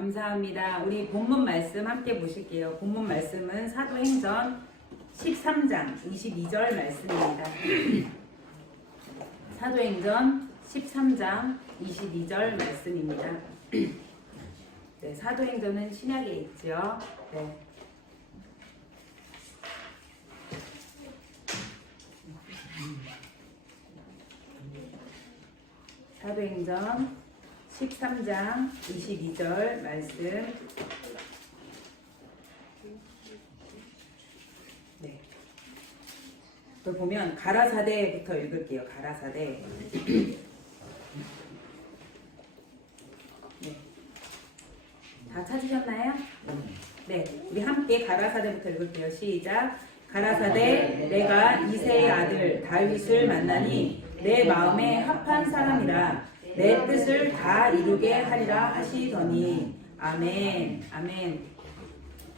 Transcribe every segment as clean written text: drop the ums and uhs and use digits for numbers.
감사합니다. 우리 본문 말씀 함께 보실게요. 본문 말씀은 사도행전 13장 22절 말씀입니다. 사도행전 13장 22절 말씀입니다. 네, 사도행전은 신약에 있죠. 네. 사도행전 13장 22절 말씀. 네. 또 보면 가라사대부터 읽을게요. 가라사대. 네. 다 찾으셨나요? 네. 우리 함께 가라사대부터 읽을게요. 시작. 가라사대 내가 이새의 아들 다윗을 만나니 내 마음에 합한 사람이라 내 뜻을 다 이루게 하리라 하시더니 아멘. 아멘.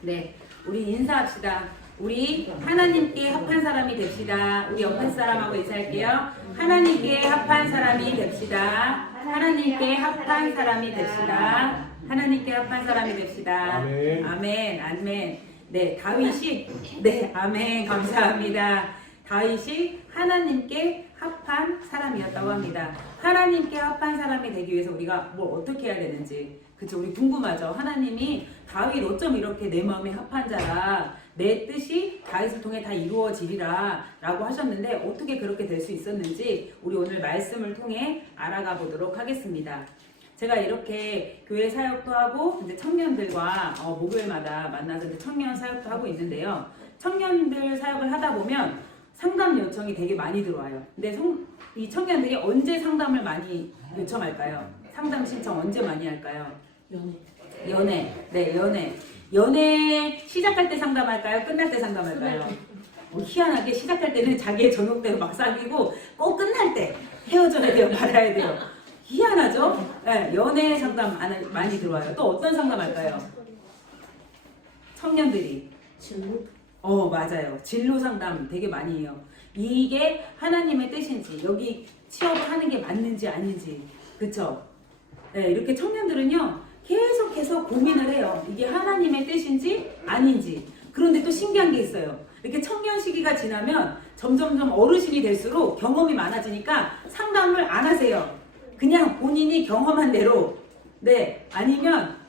네, 우리 인사합시다. 우리 하나님께 합한 사람이 됩시다. 우리 옆에 사람하고 인사할게요. 하나님께 합한 사람이 됩시다. 하나님께 합한 사람이 됩시다. 하나님께 합한 사람이 됩시다. 아멘. 아멘. 아멘. 네, 다윗이 네, 아멘. 감사합니다. 다윗이 하나님께 합한 사람이었다고 합니다. 하나님께 합한 사람이 되기 위해서 우리가 뭘 어떻게 해야 되는지, 그쵸? 우리 궁금하죠? 하나님이 다윗 어쩜 이렇게 내 마음에 합한 자라, 내 뜻이 다윗을 통해 다 이루어지리라 라고 하셨는데 어떻게 그렇게 될 수 있었는지 우리 오늘 말씀을 통해 알아가 보도록 하겠습니다. 제가 이렇게 교회 사역도 하고 이제 청년들과 목요일마다 만나서 이제 청년 사역도 하고 있는데요. 청년들 사역을 하다 보면 상담 요청이 되게 많이 들어와요. 근데 이 청년들이 언제 상담을 많이 요청할까요? 상담 신청 언제 많이 할까요? 연애. 네, 연애. 연애 시작할 때 상담할까요? 끝날 때 상담할까요? 희한하게 시작할 때는 자기의 전욕대로 막 사귀고 꼭 끝날 때 헤어져야 돼요, 말아야 돼요. 희한하죠? 네, 연애 상담 많이 들어와요. 또 어떤 상담할까요? 청년들이. 맞아요. 진로 상담 되게 많이 해요. 이게 하나님의 뜻인지, 여기 취업하는 게 맞는지 아닌지, 그쵸? 네, 이렇게 청년들은요, 계속해서 고민을 해요. 이게 하나님의 뜻인지 아닌지. 그런데 또 신기한 게 있어요. 이렇게 청년 시기가 지나면 점점점 어르신이 될수록 경험이 많아지니까 상담을 안 하세요. 그냥 본인이 경험한 대로, 네, 아니면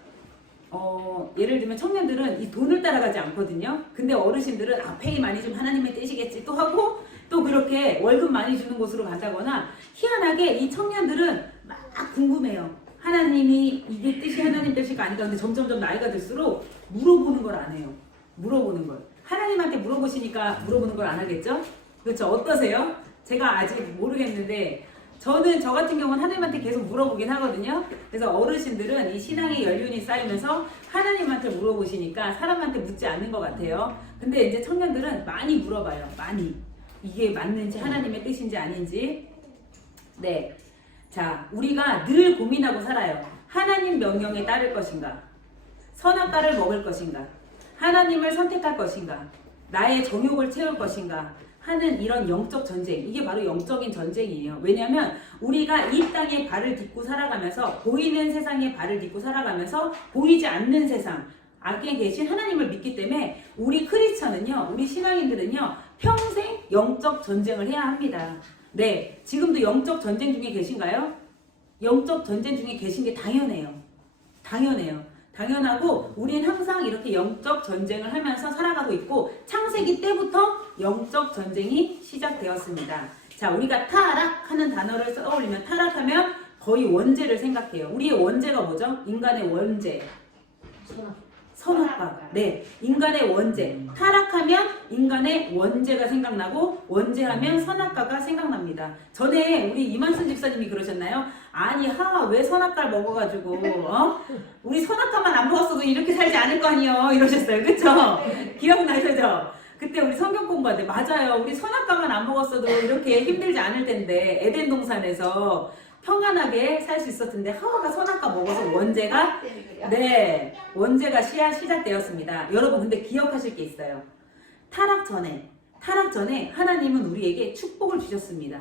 예를 들면 청년들은 이 돈을 따라가지 않거든요. 근데 어르신들은 페이 많이 좀 하나님의 뜻이겠지 또 하고 또 그렇게 월급 많이 주는 곳으로 간다거나, 희한하게 이 청년들은 막 궁금해요. 하나님이 이게 뜻이 하나님 뜻일까 아닌가. 근데 점점점 나이가 들수록 물어보는 걸 안 해요. 물어보는 걸. 하나님한테 물어보시니까 물어보는 걸 안 하겠죠? 그렇죠? 어떠세요? 제가 아직 모르겠는데 저 같은 경우는 하나님한테 계속 물어보긴 하거든요. 그래서 어르신들은 이 신앙의 연륜이 쌓이면서 하나님한테 물어보시니까 사람한테 묻지 않는 것 같아요. 근데 이제 청년들은 많이 물어봐요. 많이. 이게 맞는지 하나님의 뜻인지 아닌지. 네. 자, 우리가 늘 고민하고 살아요. 하나님 명령에 따를 것인가? 선악과를 먹을 것인가? 하나님을 선택할 것인가? 나의 정욕을 채울 것인가? 하는 이런 영적 전쟁, 이게 바로 영적인 전쟁이에요. 왜냐하면 우리가 이 땅에 발을 딛고 살아가면서, 보이는 세상에 발을 딛고 살아가면서 보이지 않는 세상, 안에 계신 하나님을 믿기 때문에 우리 크리스천은요, 우리 신앙인들은요, 평생 영적 전쟁을 해야 합니다. 네, 지금도 영적 전쟁 중에 계신가요? 영적 전쟁 중에 계신 게 당연해요. 당연해요. 당연하고 우리는 항상 이렇게 영적 전쟁을 하면서 살아가고 있고, 창세기 때부터 영적 전쟁이 시작되었습니다. 자, 우리가 타락하는 단어를 떠올리면, 타락하면 거의 원죄를 생각해요. 우리의 원죄가 뭐죠? 인간의 원죄. 선악과. 네, 인간의 원죄. 타락하면 인간의 원죄가 생각나고, 원죄하면 선악과가 생각납니다. 전에 우리 이만순 집사님이 그러셨나요? 아니, 하와 왜 선악과를 먹어가지고 우리 선악과만 안 먹었어도 이렇게 살지 않을 거 아니에요, 이러셨어요. 그쵸? 기억나시죠? 그때 우리 성경 공부할 때, 맞아요, 우리 선악과만 안 먹었어도 이렇게 힘들지 않을 텐데, 에덴 동산에서 평안하게 살 수 있었을 텐데 하와가 선악과 먹어서 원죄가, 네, 원죄가 시작되었습니다. 여러분, 근데 기억하실 게 있어요. 타락 전에 하나님은 우리에게 축복을 주셨습니다.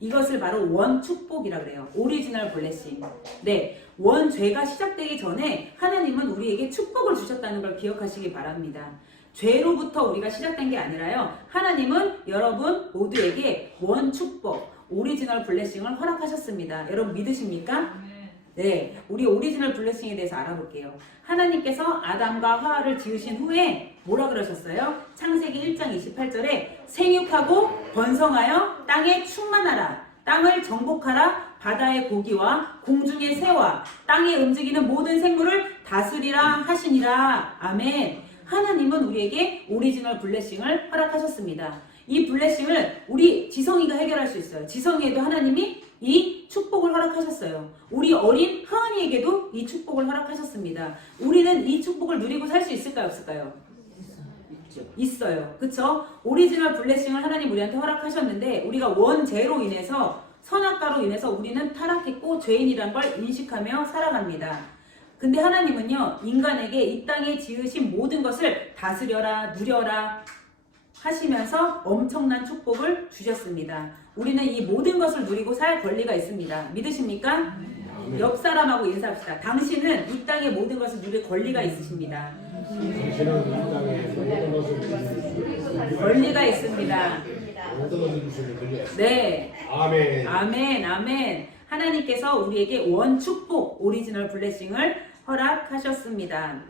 이것을 바로 원축복이라 그래요. 오리지널 블레싱. 네, 원죄가 시작되기 전에 하나님은 우리에게 축복을 주셨다는 걸 기억하시기 바랍니다. 죄로부터 우리가 시작된 게 아니라요. 하나님은 여러분 모두에게 원축복, 오리지널 블레싱을 허락하셨습니다. 여러분 믿으십니까? 네, 우리 오리지널 블레싱에 대해서 알아볼게요. 하나님께서 아담과 하와를 지으신 후에 뭐라 그러셨어요? 창세기 1장 28절에 생육하고 번성하여 땅에 충만하라. 땅을 정복하라. 바다의 고기와 공중의 새와 땅에 움직이는 모든 생물을 다스리라 하시니라. 아멘. 하나님은 우리에게 오리지널 블레싱을 허락하셨습니다. 이 블레싱을 우리 지성이가 해결할 수 있어요. 지성이에도 하나님이 이 축복을 허락하셨어요. 우리 어린 하은이에게도 이 축복을 허락하셨습니다. 우리는 이 축복을 누리고 살 수 있을까요? 없을까요? 있어요. 그쵸? 오리지널 블레싱을 하나님 우리한테 허락하셨는데 우리가 원죄로 인해서 선악과로 인해서 우리는 타락했고 죄인이란 걸 인식하며 살아갑니다. 근데 하나님은요 인간에게 이 땅에 지으신 모든 것을 다스려라 누려라 하시면서 엄청난 축복을 주셨습니다. 우리는 이 모든 것을 누리고 살 권리가 있습니다. 믿으십니까? 옆 사람하고 인사합시다. 당신은 이 땅의 모든 것을 누릴 권리가 있으십니다. 당신은 이 땅에 모든 것을 주실 권리가 있습니다. 모든 것을 주시는 권리가 있습니다. 네. 아멘. 아멘. 아멘. 하나님께서 우리에게 원축복 오리지널 블레싱을 허락하셨습니다.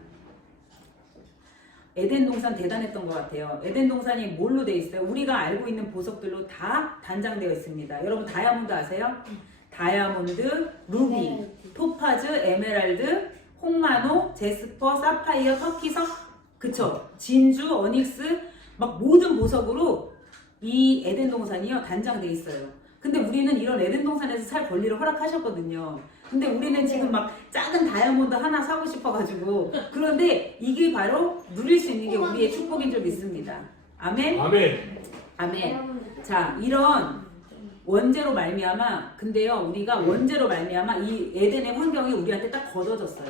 에덴 동산 대단했던 것 같아요. 에덴 동산이 뭘로 되어 있어요? 우리가 알고 있는 보석들로 다 단장되어 있습니다. 여러분 다이아몬드 아세요? 다이아몬드, 루비, 토파즈, 에메랄드, 홍마노, 제스퍼, 사파이어, 터키석, 그쵸? 진주, 어닉스, 막 모든 보석으로 이 에덴 동산이요 단장되어 있어요. 근데 우리는 이런 에덴 동산에서 살 권리를 허락하셨거든요. 근데 우리는 지금 막 작은 다이아몬드 하나 사고 싶어가지고 그런데 이게 바로 누릴 수 있는 게 우리의 축복인 줄 믿습니다. 아멘? 아멘. 아멘. 자, 이런 원죄로 말미암아 근데요 우리가 원죄로 말미암아 이 에덴의 환경이 우리한테 딱 걷어졌어요.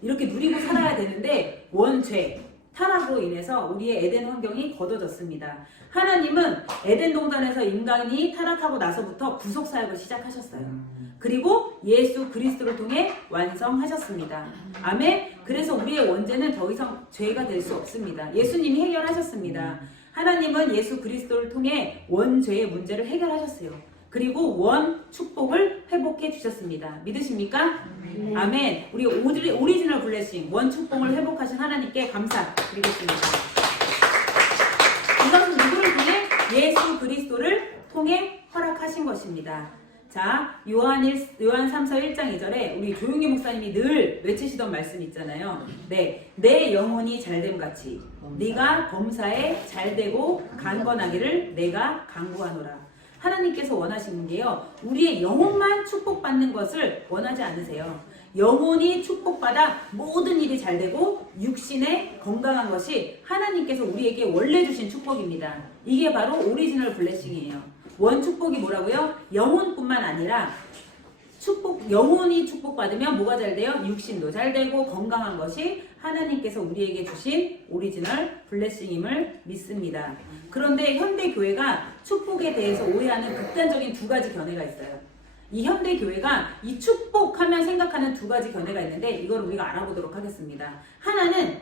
이렇게 누리고 살아야 되는데 원죄 타락으로 인해서 우리의 에덴 환경이 걷어졌습니다. 하나님은 에덴 동산에서 인간이 타락하고 나서부터 구속 사역을 시작하셨어요. 그리고 예수 그리스도를 통해 완성하셨습니다. 아멘. 그래서 우리의 원죄는 더 이상 죄가 될 수 없습니다. 예수님이 해결하셨습니다. 하나님은 예수 그리스도를 통해 원죄의 문제를 해결하셨어요. 그리고 원 축복을 회복해 주셨습니다. 믿으십니까? 아멘. 우리 오리지널 블레싱 원 축복을 회복하신 하나님께 감사드리겠습니다. 이것은 누구를 통해? 예수 그리스도를 통해 허락하신 것입니다. 자, 요한 3서 1장 2절에 우리 조용기 목사님이 늘 외치시던 말씀 있잖아요. 네, 내 영혼이 잘됨 같이 네가 범사에 잘되고 강건하기를 내가 간구하노라. 하나님께서 원하시는 게요. 우리의 영혼만 축복받는 것을 원하지 않으세요. 영혼이 축복받아 모든 일이 잘되고 육신에 건강한 것이 하나님께서 우리에게 원래 주신 축복입니다. 이게 바로 오리지널 블레싱이에요. 원 축복이 뭐라고요? 영혼뿐만 아니라 영혼이 축복받으면 뭐가 잘 돼요? 육신도 잘 되고 건강한 것이 하나님께서 우리에게 주신 오리지널 블레싱임을 믿습니다. 그런데 현대 교회가 축복에 대해서 오해하는 극단적인 두 가지 견해가 있어요. 이 현대 교회가 이 축복하면 생각하는 두 가지 견해가 있는데 이걸 우리가 알아보도록 하겠습니다. 하나는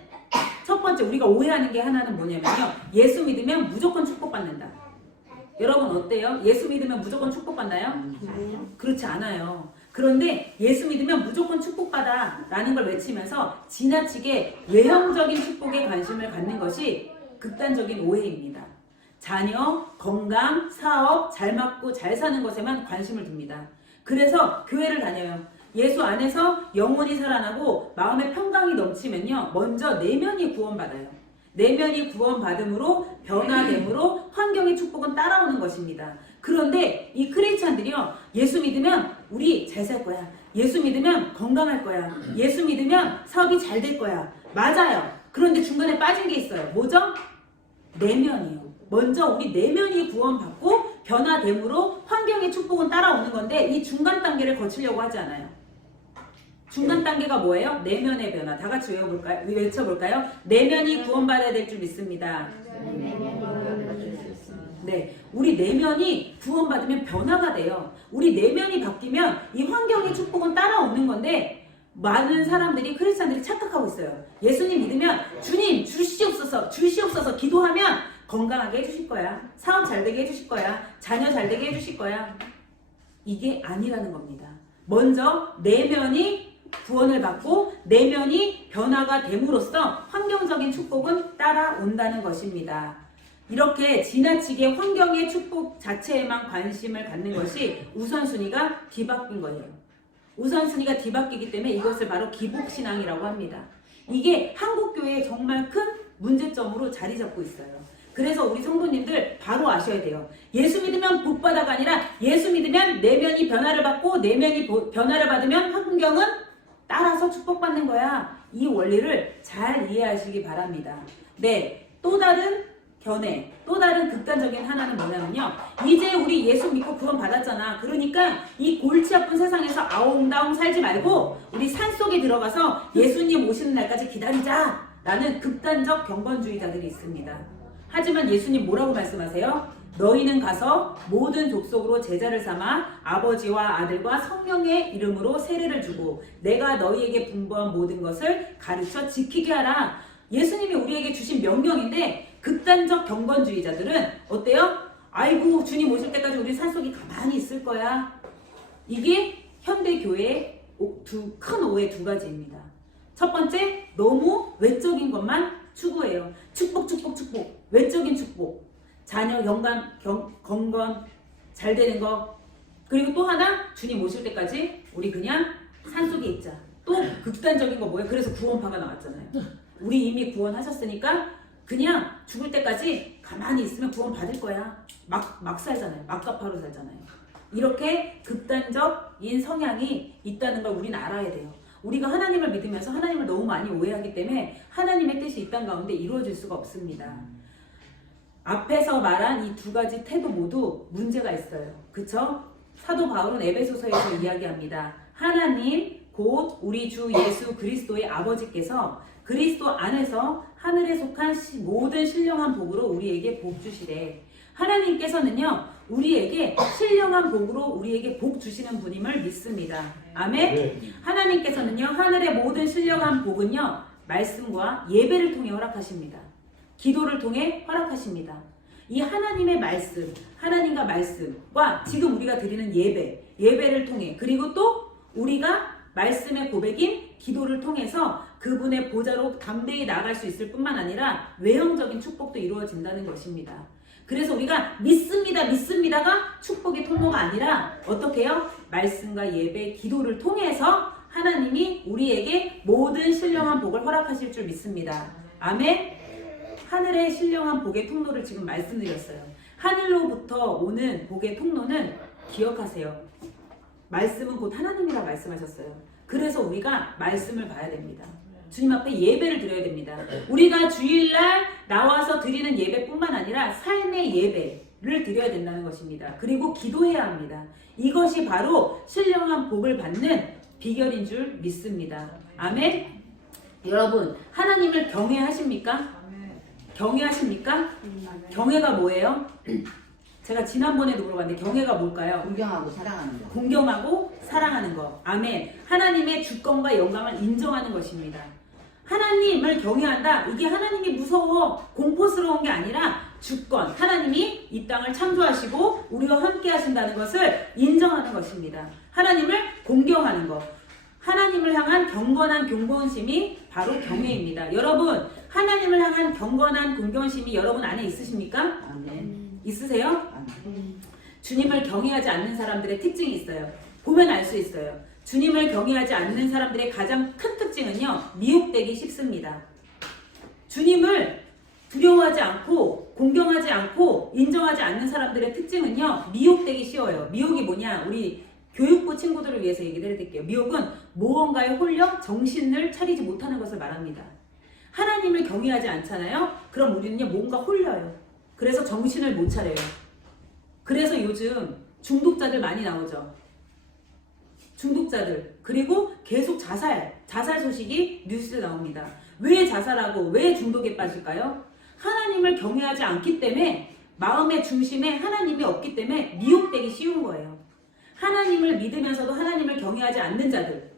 첫 번째 우리가 오해하는 게 하나는 뭐냐면요. 예수 믿으면 무조건 축복받는다. 여러분 어때요? 예수 믿으면 무조건 축복받나요? 그렇지 않아요. 그런데 예수 믿으면 무조건 축복받아 라는 걸 외치면서 지나치게 외형적인 축복에 관심을 갖는 것이 극단적인 오해입니다. 자녀, 건강, 사업, 잘 맞고 잘 사는 것에만 관심을 둡니다. 그래서 교회를 다녀요. 예수 안에서 영혼이 살아나고 마음의 평강이 넘치면요. 먼저 내면이 구원받아요. 내면이 구원받음으로 변화됨으로 환경의 축복은 따라오는 것입니다. 그런데 이 크리스찬들이요. 예수 믿으면 우리 잘 살 거야. 예수 믿으면 건강할 거야. 예수 믿으면 사업이 잘 될 거야. 맞아요. 그런데 중간에 빠진 게 있어요. 뭐죠? 내면이요. 먼저 우리 내면이 구원받고 변화됨으로 환경의 축복은 따라오는 건데 이 중간 단계를 거치려고 하지 않아요. 중간 단계가 뭐예요? 내면의 변화. 다 같이 외쳐볼까요? 내면이 구원받아야 될 줄 믿습니다. 네, 우리 내면이 구원받으면 변화가 돼요. 우리 내면이 바뀌면 이 환경의 축복은 따라오는 건데 많은 사람들이 크리스찬들이 착각하고 있어요. 예수님 믿으면 주님 주시옵소서 기도하면 건강하게 해주실 거야. 사업 잘 되게 해주실 거야. 자녀 잘 되게 해주실 거야. 이게 아니라는 겁니다. 먼저 내면이 구원을 받고 내면이 변화가 됨으로써 환경적인 축복은 따라온다는 것입니다. 이렇게 지나치게 환경의 축복 자체에만 관심을 갖는 것이 우선순위가 뒤바뀐 거예요. 우선순위가 뒤바뀌기 때문에 이것을 바로 기복신앙이라고 합니다. 이게 한국교회에 정말 큰 문제점으로 자리 잡고 있어요. 그래서 우리 성도님들 바로 아셔야 돼요. 예수 믿으면 복받아가 아니라 예수 믿으면 내면이 변화를 받고 내면이 변화를 받으면 환경은 따라서 축복받는 거야. 이 원리를 잘 이해하시기 바랍니다. 네, 또 다른 견해, 또 다른 극단적인 하나는 뭐냐면요. 이제 우리 예수 믿고 구원 받았잖아. 그러니까 이 골치 아픈 세상에서 아웅다웅 살지 말고 우리 산속에 들어가서 예수님 오시는 날까지 기다리자 라는 극단적 경건주의자들이 있습니다. 하지만 예수님 뭐라고 말씀하세요? 너희는 가서 모든 족속으로 제자를 삼아 아버지와 아들과 성령의 이름으로 세례를 주고 내가 너희에게 분부한 모든 것을 가르쳐 지키게 하라. 예수님이 우리에게 주신 명령인데 극단적 경건주의자들은 어때요? 아이고 주님 오실 때까지 우리 산속에 가만히 있을 거야. 이게 현대교회의 큰 오해 두 가지입니다. 첫 번째, 너무 외적인 것만 추구해요. 축복. 외적인 축복. 자녀, 건강, 잘 되는 거. 그리고 또 하나, 주님 오실 때까지 우리 그냥 산속에 있자. 또 극단적인 거 뭐예요? 그래서 구원파가 나왔잖아요. 우리 이미 구원하셨으니까 그냥 죽을 때까지 가만히 있으면 구원 받을 거야. 막 살잖아요. 막가파로 살잖아요. 이렇게 극단적인 성향이 있다는 걸 우리는 알아야 돼요. 우리가 하나님을 믿으면서 하나님을 너무 많이 오해하기 때문에 하나님의 뜻이 이 땅 가운데 이루어질 수가 없습니다. 앞에서 말한 이 두 가지 태도 모두 문제가 있어요. 그쵸? 사도 바울은 에베소서에서 이야기합니다. 하나님 곧 우리 주 예수 그리스도의 아버지께서 그리스도 안에서 하늘에 속한 모든 신령한 복으로 우리에게 복 주시래. 하나님께서는요 우리에게 신령한 복으로 우리에게 복 주시는 분임을 믿습니다. 아멘. 네. 하나님께서는요 하늘의 모든 신령한 복은요 말씀과 예배를 통해 허락하십니다. 기도를 통해 허락하십니다. 이 하나님의 말씀, 하나님과 말씀과 지금 우리가 드리는 예배를 통해 그리고 또 우리가 말씀의 고백인 기도를 통해서 그분의 보좌로 담대히 나아갈 수 있을 뿐만 아니라 외형적인 축복도 이루어진다는 것입니다. 그래서 우리가 믿습니다가 축복의 통로가 아니라 어떻게 해요? 말씀과 예배, 기도를 통해서 하나님이 우리에게 모든 신령한 복을 허락하실 줄 믿습니다. 아멘. 하늘의 신령한 복의 통로를 지금 말씀드렸어요. 하늘로부터 오는 복의 통로는 기억하세요. 말씀은 곧 하나님이라 말씀하셨어요. 그래서 우리가 말씀을 봐야 됩니다. 주님 앞에 예배를 드려야 됩니다. 우리가 주일날 나와서 드리는 예배뿐만 아니라 삶의 예배를 드려야 된다는 것입니다. 그리고 기도해야 합니다. 이것이 바로 신령한 복을 받는 비결인 줄 믿습니다. 아멘. 여러분 하나님을 경외하십니까? 경외하십니까? 경외가 뭐예요? 제가 지난번에도 물어봤는데 경외가 뭘까요? 공경하고 사랑하는 거. 공경하고 사랑하는 거. 아멘. 하나님의 주권과 영광을 인정하는 것입니다. 하나님을 경외한다. 이게 하나님이 무서워 공포스러운 게 아니라 주권. 하나님이 이 땅을 창조하시고 우리와 함께 하신다는 것을 인정하는 것입니다. 하나님을 공경하는 것. 하나님을 향한 경건한 경건심이 바로 경외입니다. 여러분 하나님을 향한 경건한 공경심이 여러분 안에 있으십니까? 아멘. 있으세요? 아멘. 주님을 경외하지 않는 사람들의 특징이 있어요. 보면 알 수 있어요. 주님을 경외하지 않는 사람들의 가장 큰 특징은요. 미혹되기 쉽습니다. 주님을 두려워하지 않고 공경하지 않고 인정하지 않는 사람들의 특징은요. 미혹되기 쉬워요. 미혹이 뭐냐? 우리 교육부 친구들을 위해서 얘기를 해드릴게요. 미혹은 무언가에 홀려 정신을 차리지 못하는 것을 말합니다. 하나님을 경외하지 않잖아요. 그럼 우리는요 뭔가 홀려요. 그래서 정신을 못 차려요. 그래서 요즘 중독자들 많이 나오죠. 중독자들 그리고 계속 자살 소식이 뉴스에 나옵니다. 왜 자살하고 왜 중독에 빠질까요? 하나님을 경외하지 않기 때문에 마음의 중심에 하나님이 없기 때문에 미혹되기 쉬운 거예요. 하나님을 믿으면서도 하나님을 경외하지 않는 자들.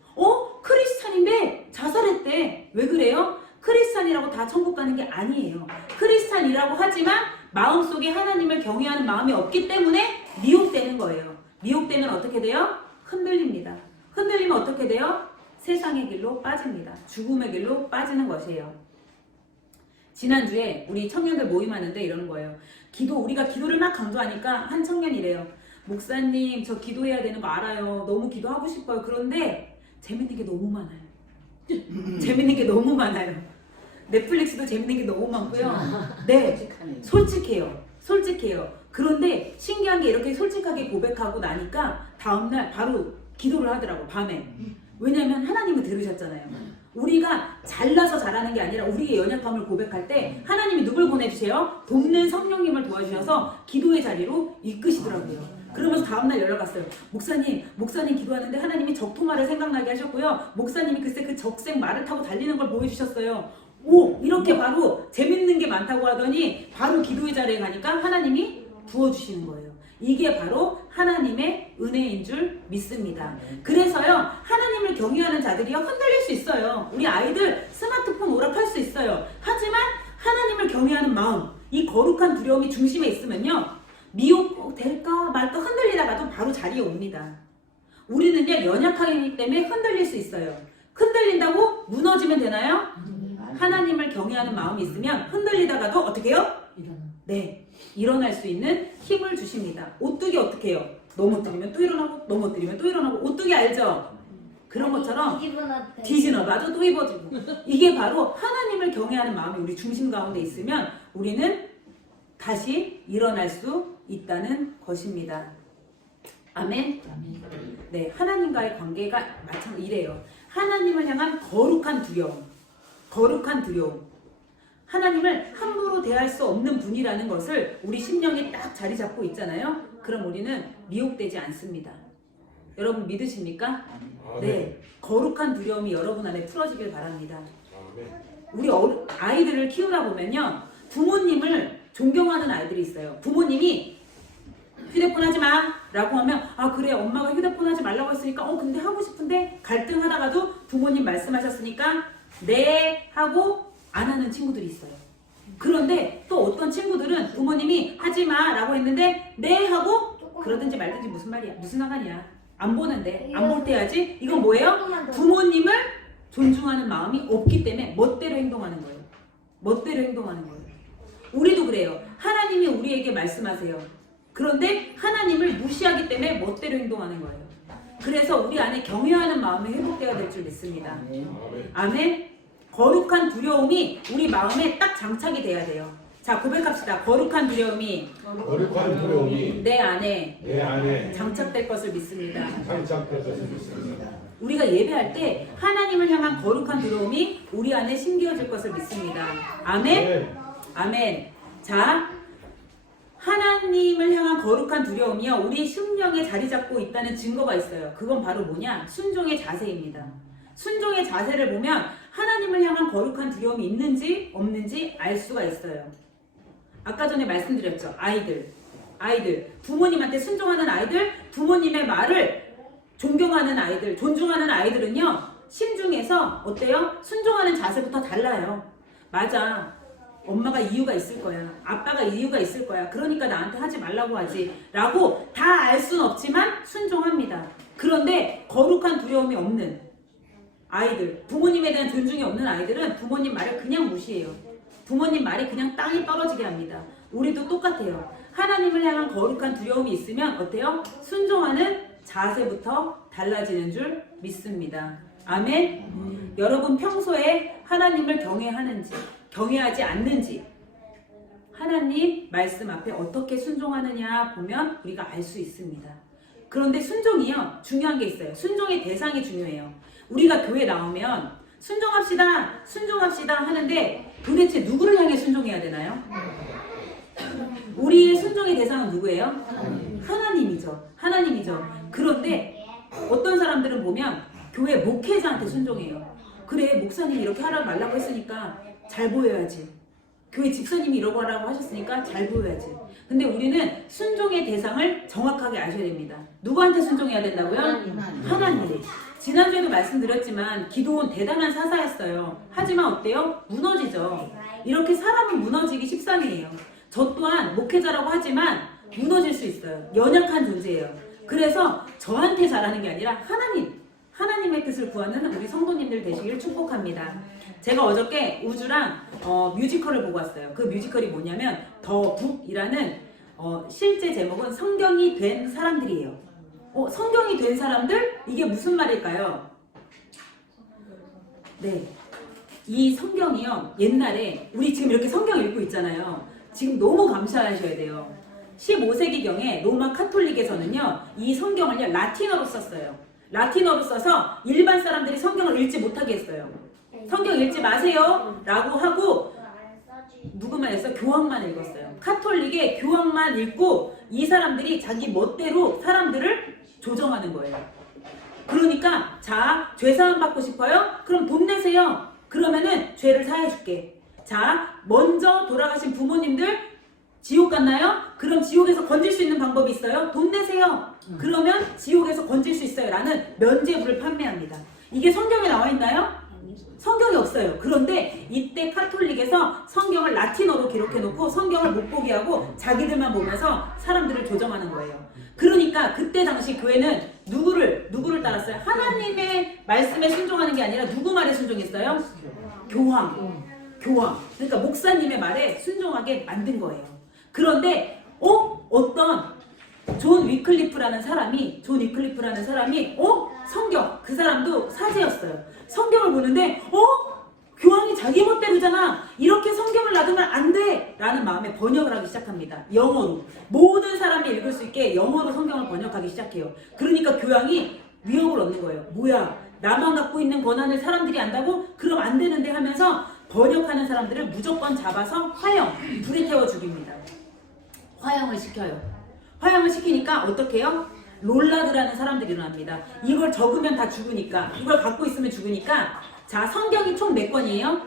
크리스찬인데 자살했대. 왜 그래요? 크리스찬이라고 다 천국 가는 게 아니에요. 크리스찬이라고 하지만 마음속에 하나님을 경외하는 마음이 없기 때문에 미혹되는 거예요. 미혹되면 어떻게 돼요? 흔들립니다. 흔들리면 어떻게 돼요? 세상의 길로 빠집니다. 죽음의 길로 빠지는 것이에요. 지난주에 우리 청년들 모임하는데 이러는 거예요. 우리가 기도를 막 강조하니까 한 청년이래요. 목사님, 저 기도해야 되는 거 알아요. 너무 기도하고 싶어요. 그런데 재밌는 게 너무 많아요. 재밌는 게 너무 많아요. 넷플릭스도 재밌는 게 너무 많고요. 네, 솔직해요. 그런데 신기한 게 이렇게 솔직하게 고백하고 나니까 다음날 바로 기도를 하더라고, 밤에. 왜냐면 하나님은 들으셨잖아요. 우리가 잘나서 잘하는 게 아니라 우리의 연약함을 고백할 때 하나님이 누굴 보내주세요? 돕는 성령님을 도와주셔서 기도의 자리로 이끄시더라고요. 그러면서 다음날 연락 왔어요. 목사님 기도하는데 하나님이 적토마를 생각나게 하셨고요. 목사님이 글쎄 그 적색 말을 타고 달리는 걸 보여주셨어요. 이렇게 바로 재밌는 게 많다고 하더니 바로 기도의 자리에 가니까 하나님이 부어주시는 거예요. 이게 바로 하나님의 은혜인 줄 믿습니다. 그래서요, 하나님을 경외하는 자들이요, 흔들릴 수 있어요. 우리 아이들 스마트폰 오락할 수 있어요. 하지만 하나님을 경외하는 마음, 이 거룩한 두려움이 중심에 있으면요, 미혹 될까 말까 흔들리다가도 바로 자리에 옵니다. 우리는요, 연약하기 때문에 흔들릴 수 있어요. 흔들린다고 무너지면 되나요? 하나님을 경외하는 마음이 있으면 흔들리다가도 어떻게 해요? 네, 일어날 수 있는 힘을 주십니다. 오뚜기 어떻게 해요? 넘어뜨리면 또 일어나고, 넘어뜨리면 또 일어나고. 오뚜기 알죠? 그런 것처럼 뒤집어봐도 또 입어지고. 이게 바로 하나님을 경외하는 마음이 우리 중심 가운데 있으면 우리는 다시 일어날 수 있다는 것입니다. 아멘? 네, 하나님과의 관계가 이래요. 하나님을 향한 거룩한 두려움. 하나님을 함부로 대할 수 없는 분이라는 것을 우리 심령에 딱 자리 잡고 있잖아요. 그럼 우리는 미혹되지 않습니다. 여러분 믿으십니까? 네, 거룩한 두려움이 여러분 안에 풀어지길 바랍니다. 우리 아이들을 키우다 보면요, 부모님을 존경하는 아이들이 있어요. 부모님이 휴대폰 하지 마 라고 하면 그래 엄마가 휴대폰 하지 말라고 했으니까 근데 하고 싶은데 갈등하다가도 부모님 말씀하셨으니까 네 하고 안 하는 친구들이 있어요. 그런데 또 어떤 친구들은 부모님이 하지 마 라고 했는데 네 하고 그러든지 말든지 무슨 말이야, 무슨 상관이야, 안 보는데 안 볼 때 하지. 이건 뭐예요? 부모님을 존중하는 마음이 없기 때문에 멋대로 행동하는 거예요. 우리도 그래요. 하나님이 우리에게 말씀하세요. 그런데 하나님을 무시하기 때문에 멋대로 행동하는 거예요. 그래서 우리 안에 경외하는 마음이 회복되어야 될 줄 믿습니다. 아멘. 거룩한 두려움이 우리 마음에 딱 장착이 돼야 돼요. 자, 고백합시다. 거룩한 두려움이 내 안에 장착될 것을 믿습니다. 우리가 예배할 때 하나님을 향한 거룩한 두려움이 우리 안에 심겨질 것을 믿습니다. 아멘. 아멘. 자, 하나님을 향한 거룩한 두려움이요, 우리 심령에 자리 잡고 있다는 증거가 있어요. 그건 바로 뭐냐? 순종의 자세입니다. 순종의 자세를 보면 하나님을 향한 거룩한 두려움이 있는지 없는지 알 수가 있어요. 아까 전에 말씀드렸죠. 아이들 부모님한테 순종하는 아이들, 부모님의 말을 존경하는 아이들, 존중하는 아이들은요, 심중에서 어때요? 순종하는 자세부터 달라요. 맞아, 엄마가 이유가 있을 거야, 아빠가 이유가 있을 거야, 그러니까 나한테 하지 말라고 하지 라고 다 알 수는 없지만 순종합니다. 그런데 거룩한 두려움이 없는 아이들, 부모님에 대한 존중이 없는 아이들은 부모님 말을 그냥 무시해요. 부모님 말에 그냥 땅이 떨어지게 합니다. 우리도 똑같아요. 하나님을 향한 거룩한 두려움이 있으면 어때요? 순종하는 자세부터 달라지는 줄 믿습니다. 아멘. 여러분 평소에 하나님을 경외하는지 경외하지 않는지, 하나님 말씀 앞에 어떻게 순종하느냐 보면 우리가 알 수 있습니다. 그런데 순종이요, 중요한 게 있어요. 순종의 대상이 중요해요. 우리가 교회 나오면 순종합시다 하는데 도대체 누구를 향해 순종해야 되나요? 우리의 순종의 대상은 누구예요? 하나님이죠. 그런데 어떤 사람들은 보면 교회 목회자한테 순종해요. 그래, 목사님이 이렇게 하라고 말라고 했으니까 잘 보여야지. 교회 집사님이 이러고 하라고 하셨으니까 잘 보여야지. 근데 우리는 순종의 대상을 정확하게 아셔야 됩니다. 누구한테 순종해야 된다고요? 하나님. 지난주에도 말씀드렸지만 기도는 대단한 사사였어요. 하지만 어때요? 무너지죠. 이렇게 사람은 무너지기 십상이에요. 저 또한 목회자라고 하지만 무너질 수 있어요. 연약한 존재예요. 그래서 저한테 잘하는 게 아니라 하나님의 뜻을 구하는 우리 성도님들 되시길 축복합니다. 제가 어저께 우주랑 뮤지컬을 보고 왔어요. 그 뮤지컬이 뭐냐면 더 북이라는 실제 제목은 성경이 된 사람들이에요. 성경이 된 사람들? 이게 무슨 말일까요? 네, 이 성경이요, 옛날에 우리 지금 이렇게 성경 읽고 있잖아요. 지금 너무 감사하셔야 돼요. 15세기경에 로마 카톨릭에서는요, 이 성경을요 라틴어로 썼어요. 라틴어로 써서 일반 사람들이 성경을 읽지 못하게 했어요. 성경 읽지 마세요 라고 하고 누구만 했어요? 교황만 읽었어요. 카톨릭의 교황만 읽고 이 사람들이 자기 멋대로 사람들을 조정하는 거예요. 그러니까 자, 죄사함 받고 싶어요? 그럼 돈 내세요. 그러면은 죄를 사해줄게. 자, 먼저 돌아가신 부모님들 지옥 갔나요? 그럼 지옥에서 건질 수 있는 방법이 있어요? 돈 내세요. 그러면 지옥에서 건질 수 있어요. 라는 면죄부를 판매합니다. 이게 성경에 나와 있나요? 성경이 없어요. 그런데 이때 카톨릭에서 성경을 라틴어로 기록해놓고 성경을 못 보게 하고 자기들만 보면서 사람들을 조정하는 거예요. 그러니까 그때 당시 교회는 누구를 따랐어요? 하나님의 말씀에 순종하는 게 아니라 누구 말에 순종했어요? 교황. 그러니까 목사님의 말에 순종하게 만든 거예요. 그런데 어떤 존 위클리프라는 사람이 성경, 그 사람도 사제였어요. 성경을 보는데 교황이 자기 멋대로잖아. 이렇게 성경을 놔두면 안 돼! 라는 마음에 번역을 하기 시작합니다. 영어로. 모든 사람이 읽을 수 있게 영어로 성경을 번역하기 시작해요. 그러니까 교황이 위협을 얻는 거예요. 뭐야? 나만 갖고 있는 권한을 사람들이 안다고? 그럼 안 되는데 하면서 번역하는 사람들을 무조건 잡아서 불에 태워 죽입니다. 화형을 시켜요. 화형을 시키니까 어떻게 해요? 롤라드라는 사람들이 일어납니다. 이걸 적으면 다 죽으니까, 이걸 갖고 있으면 죽으니까. 자, 성경이 총 몇 권이에요?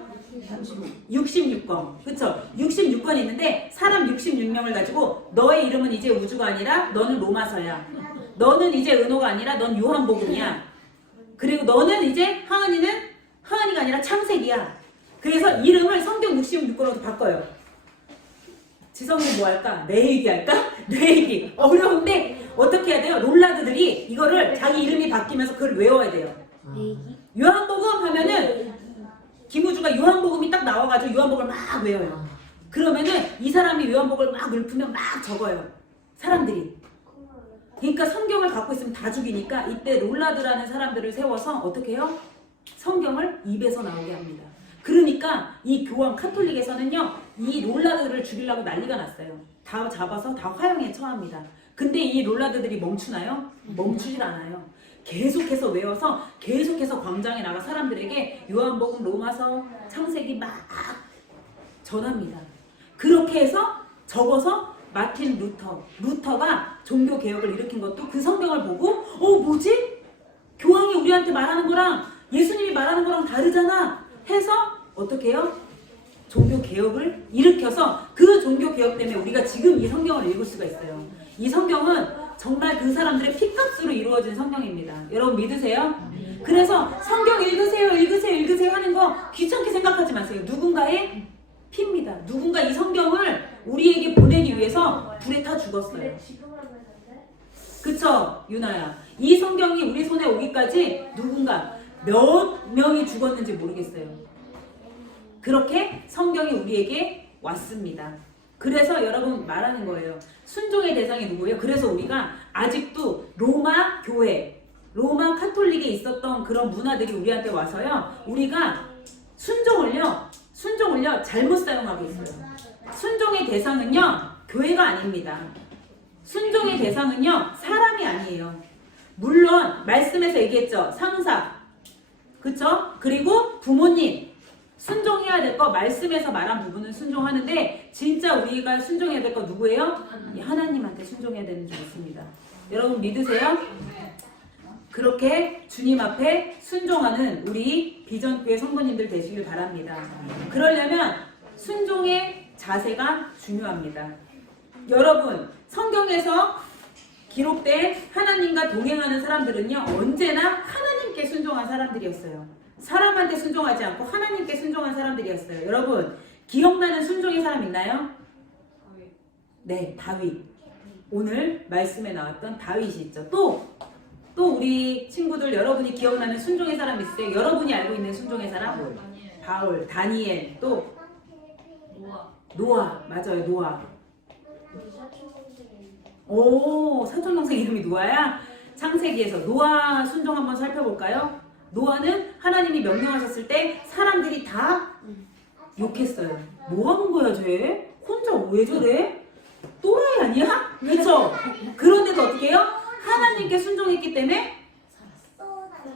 66권. 그쵸? 66권이 있는데 사람 66명을 가지고 너의 이름은 이제 우주가 아니라 너는 로마서야. 너는 이제 은호가 아니라 넌 요한복음이야. 그리고 너는 이제 항은이가 아니라 창세기야. 그래서 이름을 성경 66권으로 바꿔요. 지성이 뭐 할까? 내 얘기 할까? 내 얘기. 어려운데 어떻게 해야 돼요? 롤라드들이 이거를 자기 이름이 바뀌면서 그걸 외워야 돼요. 요한복음 하면은 김우주가 요한복음이 딱 나와가지고 요한복음을 막 외워요. 그러면은 이 사람이 요한복음을 막 읊으면 막 적어요. 사람들이. 그러니까 성경을 갖고 있으면 다 죽이니까 이때 롤라드라는 사람들을 세워서 어떻게 해요? 성경을 입에서 나오게 합니다. 그러니까 이 교황 카톨릭에서는요, 이 롤라드를 죽이려고 난리가 났어요. 다 잡아서 다 화형에 처합니다. 근데 이 롤라드들이 멈추나요? 멈추질 않아요. 계속해서 외워서 계속해서 광장에 나가 사람들에게 요한복음, 로마서, 창세기 막 전합니다. 그렇게 해서 적어서 마틴 루터가 종교 개혁을 일으킨 것도 그 성경을 보고 뭐지? 교황이 우리한테 말하는 거랑 예수님이 말하는 거랑 다르잖아 해서 어떻게 해요? 종교 개혁을 일으켜서 그 종교 개혁 때문에 우리가 지금 이 성경을 읽을 수가 있어요. 이 성경은 정말 그 사람들의 피값으로 이루어진 성경입니다. 여러분 믿으세요? 그래서 성경 읽으세요 하는 거 귀찮게 생각하지 마세요. 누군가의 피입니다. 누군가 이 성경을 우리에게 보내기 위해서 불에 타 죽었어요. 그쵸 유나야? 이 성경이 우리 손에 오기까지 누군가 몇 명이 죽었는지 모르겠어요. 그렇게 성경이 우리에게 왔습니다. 그래서 여러분 말하는 거예요. 순종의 대상이 누구예요? 그래서 우리가 아직도 로마 교회, 로마 카톨릭에 있었던 그런 문화들이 우리한테 와서요. 우리가 순종을요 잘못 사용하고 있어요. 순종의 대상은요 교회가 아닙니다. 순종의 대상은요 사람이 아니에요. 물론 말씀에서 얘기했죠. 상사, 그쵸? 그리고 부모님 순종해야 될 거 말씀에서 말한 부분은 순종하는데 진짜 우리가 순종해야 될 거 누구예요? 하나님한테 순종해야 되는 줄 믿습니다. 여러분 믿으세요? 그렇게 주님 앞에 순종하는 우리 비전교회 성도님들 되시길 바랍니다. 그러려면 순종의 자세가 중요합니다. 여러분, 성경에서 기록된 하나님과 동행하는 사람들은요, 언제나 하나님께 순종한 사람들이었어요. 사람한테 순종하지 않고 하나님께 순종한 사람들이었어요. 여러분, 기억나는 순종의 사람 있나요? 네, 다윗. 오늘 말씀에 나왔던 다윗이 있죠. 또 우리 친구들 여러분이 기억나는 순종의 사람 있으세요? 여러분이 알고 있는 순종의 사람? 바울, 다니엘, 또 노아. 맞아요, 노아. 오, 사촌 동생 이름이 노아야? 창세기에서 노아 순종 한번 살펴볼까요? 노아는 하나님이 명령하셨을 때 사람들이 다 욕했어요. 뭐 하는 거야, 쟤? 혼자 왜 저래? 또라이 아니야? 그렇죠? 그런데도 어떻게 해요? 하나님께 순종했기 때문에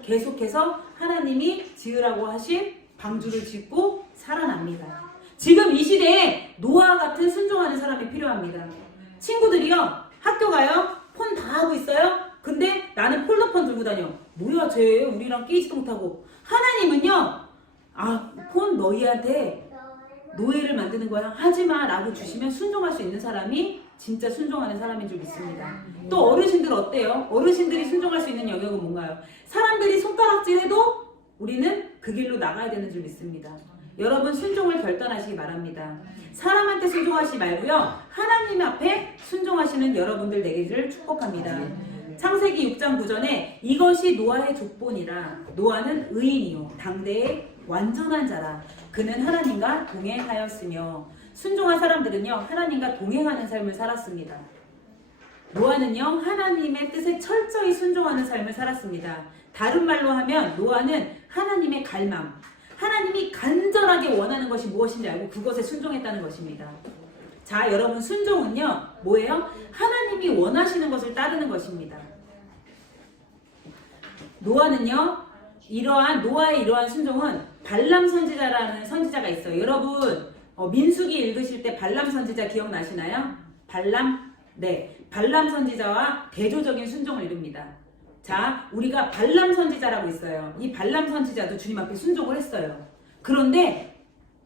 계속해서 하나님이 지으라고 하신 방주를 짓고 살아납니다. 지금 이 시대에 노아 같은 순종하는 사람이 필요합니다. 친구들이요, 학교 가요? 폰 다 하고 있어요? 근데 나는 폴더폰 들고 다녀. 뭐야 쟤, 우리랑 끼지도 못하고. 하나님은요, 폰 너희한테 노예를 만드는 거야, 하지마 라고 주시면 순종할 수 있는 사람이 진짜 순종하는 사람인 줄 믿습니다. 또 어르신들 어때요? 어르신들이 순종할 수 있는 영역은 뭔가요? 사람들이 손가락질해도 우리는 그 길로 나가야 되는 줄 믿습니다. 여러분, 순종을 결단하시기 바랍니다. 사람한테 순종하시지 말고요, 하나님 앞에 순종하시는 여러분들 되기를 축복합니다. 창세기 6장 9절에 이것이 노아의 족본이라. 노아는 의인이요 당대의 완전한 자라. 그는 하나님과 동행하였으며. 순종한 사람들은요, 하나님과 동행하는 삶을 살았습니다. 노아는요, 하나님의 뜻에 철저히 순종하는 삶을 살았습니다. 다른 말로 하면 노아는 하나님의 갈망, 하나님이 간절하게 원하는 것이 무엇인지 알고 그것에 순종했다는 것입니다. 자, 여러분, 순종은요 뭐예요? 하나님이 원하시는 것을 따르는 것입니다. 노아는요, 노아의 이러한 순종은 발람 선지자라는 선지자가 있어요. 여러분, 민수기 읽으실 때 발람 선지자 기억나시나요? 발람? 네, 발람 선지자와 대조적인 순종을 이룹니다. 자, 우리가 발람 선지자라고 있어요. 이 발람 선지자도 주님 앞에 순종을 했어요. 그런데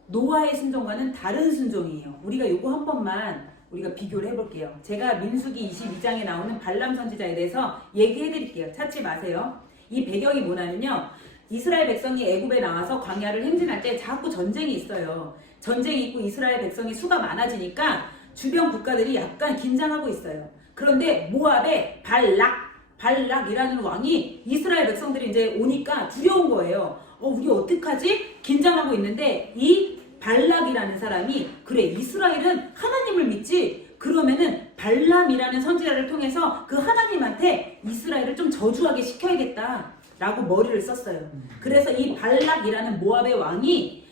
노아의 순종과는 다른 순종이에요. 우리가 요거 한 번만 우리가 비교를 해볼게요. 제가 민수기 22장에 나오는 발람 선지자에 대해서 얘기해 드릴게요. 찾지 마세요. 이 배경이 뭐냐면요, 이스라엘 백성이 애굽에 나와서 광야를 행진할 때 자꾸 전쟁이 있어요. 전쟁이 있고 이스라엘 백성이 수가 많아지니까 주변 국가들이 약간 긴장하고 있어요. 그런데 모압의 발락이라는 왕이 이스라엘 백성들이 이제 오니까 두려운 거예요. 우리 어떡하지? 긴장하고 있는데 이 발락이라는 사람이, 그래, 이스라엘은 하나님을 믿지, 그러면은 발람이라는 선지자를 통해서 그 하나님한테 이스라엘을 좀 저주하게 시켜야겠다 라고 머리를 썼어요. 그래서 이 발락이라는 모압의 왕이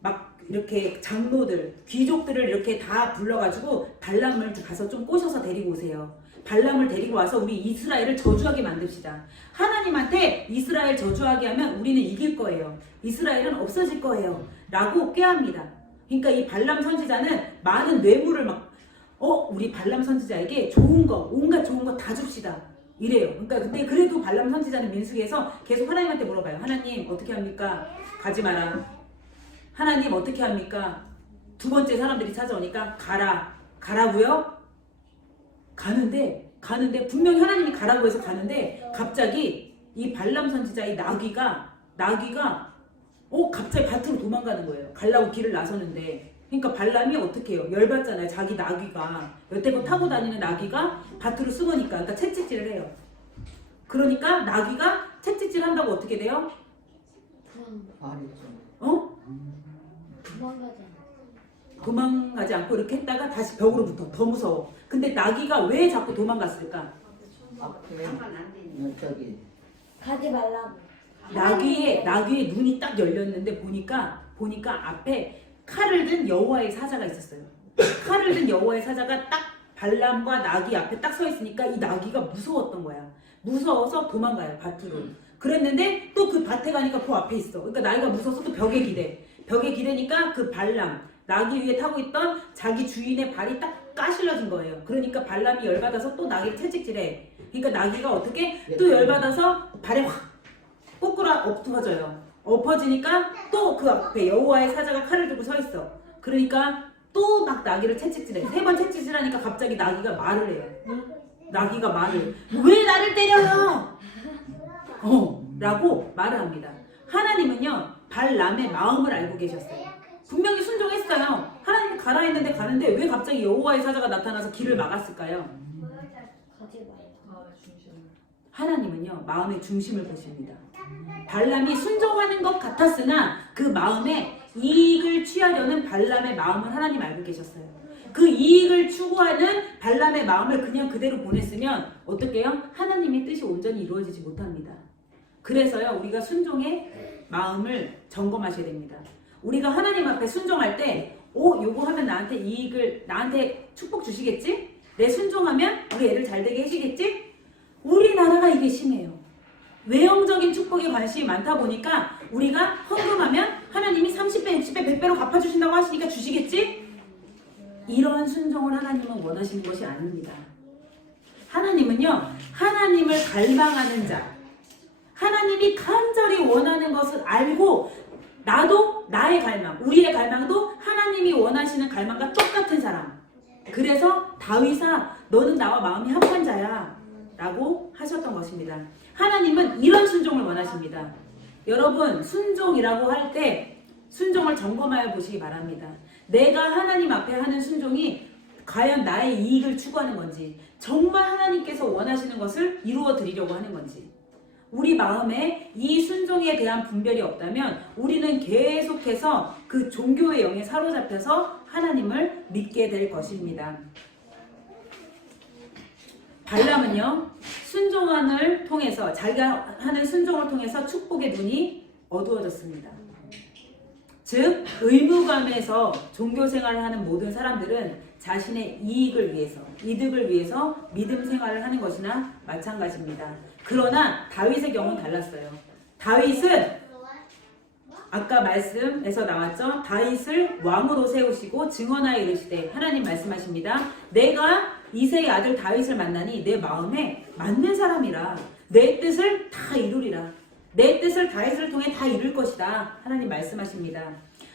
막 이렇게 장로들, 귀족들을 이렇게 다 불러가지고 발람을 가서 좀 꼬셔서 데리고 오세요. 발람을 데리고 와서 우리 이스라엘을 저주하게 만듭시다. 하나님한테 이스라엘 저주하게 하면 우리는 이길 거예요. 이스라엘은 없어질 거예요. 라고 꾀합니다. 그러니까 이 발람 선지자는 많은 뇌물을 우리 발람 선지자에게 좋은 거, 온갖 좋은 거 다 줍시다. 이래요. 그러니까 근데 그래도 발람 선지자는 민수기에서 계속 하나님한테 물어봐요. 하나님 어떻게 합니까? 가지 마라. 하나님 어떻게 합니까? 두 번째 사람들이 찾아오니까 가라고요? 가는데 분명히 하나님이 가라고 해서 가는데 갑자기 이 발람 선지자의 나귀가 갑자기 밭으로 도망가는 거예요. 가려고 길을 나서는데. 그러니까 발람이 어떻게 해요? 열받잖아요. 자기 나귀가, 여태껏 타고 다니는 나귀가 밭으로 쓰고니까, 그러니까 채찍질을 해요. 그러니까 나귀가 채찍질 한다고 어떻게 돼요? 도망가지 않고 이렇게 했다가 다시 벽으로 붙어. 더 무서워. 근데 나귀가 왜 자꾸 도망갔을까? 가지 말라고. 나귀의 눈이 딱 열렸는데 보니까 앞에 칼을 든 여호와의 사자가 있었어요. 칼을 든 여호와의 사자가 딱 발람과 나귀 앞에 딱 서 있으니까 이 나귀가 무서웠던 거야. 무서워서 도망가요, 밭으로. 그랬는데 또 그 밭에 가니까 그 앞에 있어. 그러니까 나귀가 무서워서 또 벽에 기대니까 그 발람, 나귀 위에 타고 있던 자기 주인의 발이 딱 까실러진 거예요. 그러니까 발람이 열받아서 또 나귀를 채찍질해. 그러니까 나귀가 어떻게 또 열받아서 발에 확 꼬꾸라 엎어져요. 엎어지니까 또 그 앞에 여호와의 사자가 칼을 들고 서 있어. 그러니까 또 막 나귀를 채찍질해. 3번 채찍질하니까 갑자기 나귀가 말을 해요. 나귀가 말을 왜 나를 때려요? 라고 말을 합니다. 하나님은요 발람의 마음을 알고 계셨어요. 분명히 순종했어요. 하나님이 가라 했는데 가는데 왜 갑자기 여호와의 사자가 나타나서 길을 막았을까요? 가지 말라. 하나님은요 마음의 중심을 보십니다. 발람이 순종하는 것 같았으나 그 마음에 이익을 취하려는 발람의 마음을 하나님 알고 계셨어요. 그 이익을 추구하는 발람의 마음을 그냥 그대로 보냈으면 어떻게 해요? 하나님의 뜻이 온전히 이루어지지 못합니다. 그래서요 우리가 순종의 마음을 점검하셔야 됩니다. 우리가 하나님 앞에 순종할 때 요거 하면 나한테 이익을 나한테 축복 주시겠지? 내 순종하면 우리 애를 잘 되게 해주시겠지? 우리나라가 이게 심해요. 외형적인 축복에 관심이 많다 보니까 우리가 헌금하면 하나님이 30배, 60배, 100배로 갚아주신다고 하시니까 주시겠지? 이런 순종을 하나님은 원하시는 것이 아닙니다. 하나님은요 하나님을 갈망하는 자, 하나님이 간절히 원하는 것을 알고 나도 나의 갈망, 우리의 갈망도 하나님이 원하시는 갈망과 똑같은 사람. 그래서 다윗아 너는 나와 마음이 합한 자야 라고 하셨던 것입니다. 하나님은 이런 순종을 원하십니다. 여러분 순종이라고 할 때 순종을 점검하여 보시기 바랍니다. 내가 하나님 앞에 하는 순종이 과연 나의 이익을 추구하는 건지, 정말 하나님께서 원하시는 것을 이루어 드리려고 하는 건지, 우리 마음에 이 순종에 대한 분별이 없다면 우리는 계속해서 그 종교의 영에 사로잡혀서 하나님을 믿게 될 것입니다. 발람은요 순종을 통해서 자기가 하는 순종을 통해서 축복의 눈이 어두워졌습니다. 즉 의무감에서 종교 생활을 하는 모든 사람들은 자신의 이익을 위해서, 이득을 위해서 믿음 생활을 하는 것이나 마찬가지입니다. 그러나 다윗의 경우는 달랐어요. 다윗은 아까 말씀에서 나왔죠. 다윗을 왕으로 세우시고 증언하여 이르시되 하나님 말씀하십니다. 내가 이새의 아들 다윗을 만나니 내 마음에 맞는 사람이라 내 뜻을 다 이루리라. 내 뜻을 다윗을 통해 다 이룰 것이다. 하나님 말씀하십니다.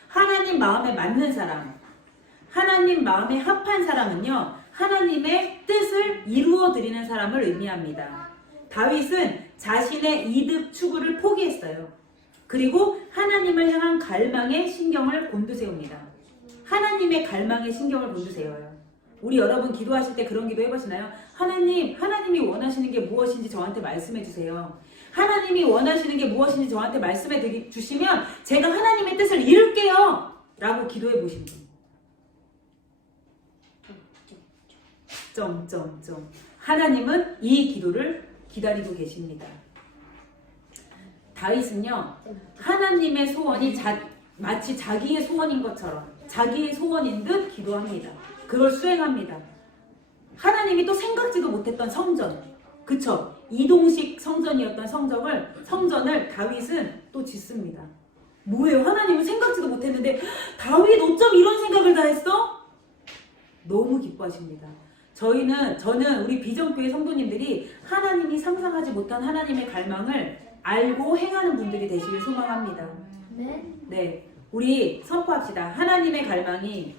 하나님 마음에 맞는 사람, 하나님 마음에 합한 사람은요 하나님의 뜻을 이루어 드리는 사람을 의미합니다. 다윗은 자신의 이득 추구를 포기했어요. 그리고 하나님을 향한 갈망에 신경을 곤두세웁니다. 하나님의 갈망에 신경을 곤두세워요. 우리 여러분 기도하실 때 그런 기도 해보시나요? 하나님이 원하시는 게 무엇인지 저한테 말씀해 주세요. 하나님이 원하시는 게 무엇인지 저한테 말씀해 주시면 제가 하나님의 뜻을 이룰게요 라고 기도해 보신 분. 하나님은 이 기도를 기다리고 계십니다. 다윗은요 하나님의 소원이 마치 자기의 소원인 것처럼 자기의 소원인 듯 기도합니다. 그걸 수행합니다. 하나님이 또 생각지도 못했던 성전, 그쵸? 이동식 성전이었던 성전을 다윗은 또 짓습니다. 뭐예요? 하나님은 생각지도 못했는데 다윗 어쩜 이런 생각을 다 했어? 너무 기뻐하십니다. 저는 우리 비전교회 성도님들이 하나님이 상상하지 못한 하나님의 갈망을 알고 행하는 분들이 되시길 소망합니다. 네, 우리 선포합시다. 하나님의 갈망이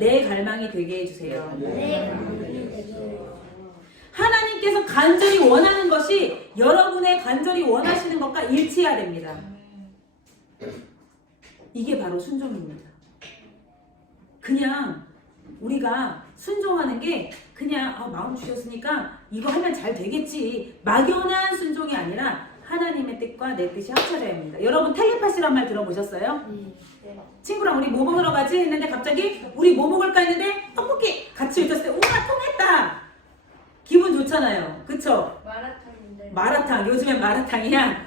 내 갈망이 되게 해주세요. 하나님께서 간절히 원하는 것이 여러분의 간절히 원하시는 것과 일치해야 됩니다. 이게 바로 순종입니다. 그냥 우리가 순종하는 게 그냥 마음 주셨으니까 이거 하면 잘 되겠지, 막연한 순종이 아니라 하나님의 뜻과 내 뜻이 합쳐져야 합니다. 여러분 텔레파시란 말 들어보셨어요? 친구랑 우리 뭐 먹으러 가지? 했는데 갑자기 우리 뭐 먹을까 했는데 떡볶이 같이 외쳤을 때 우와 통했다! 기분 좋잖아요. 그쵸? 마라탕. 요즘엔 마라탕이야.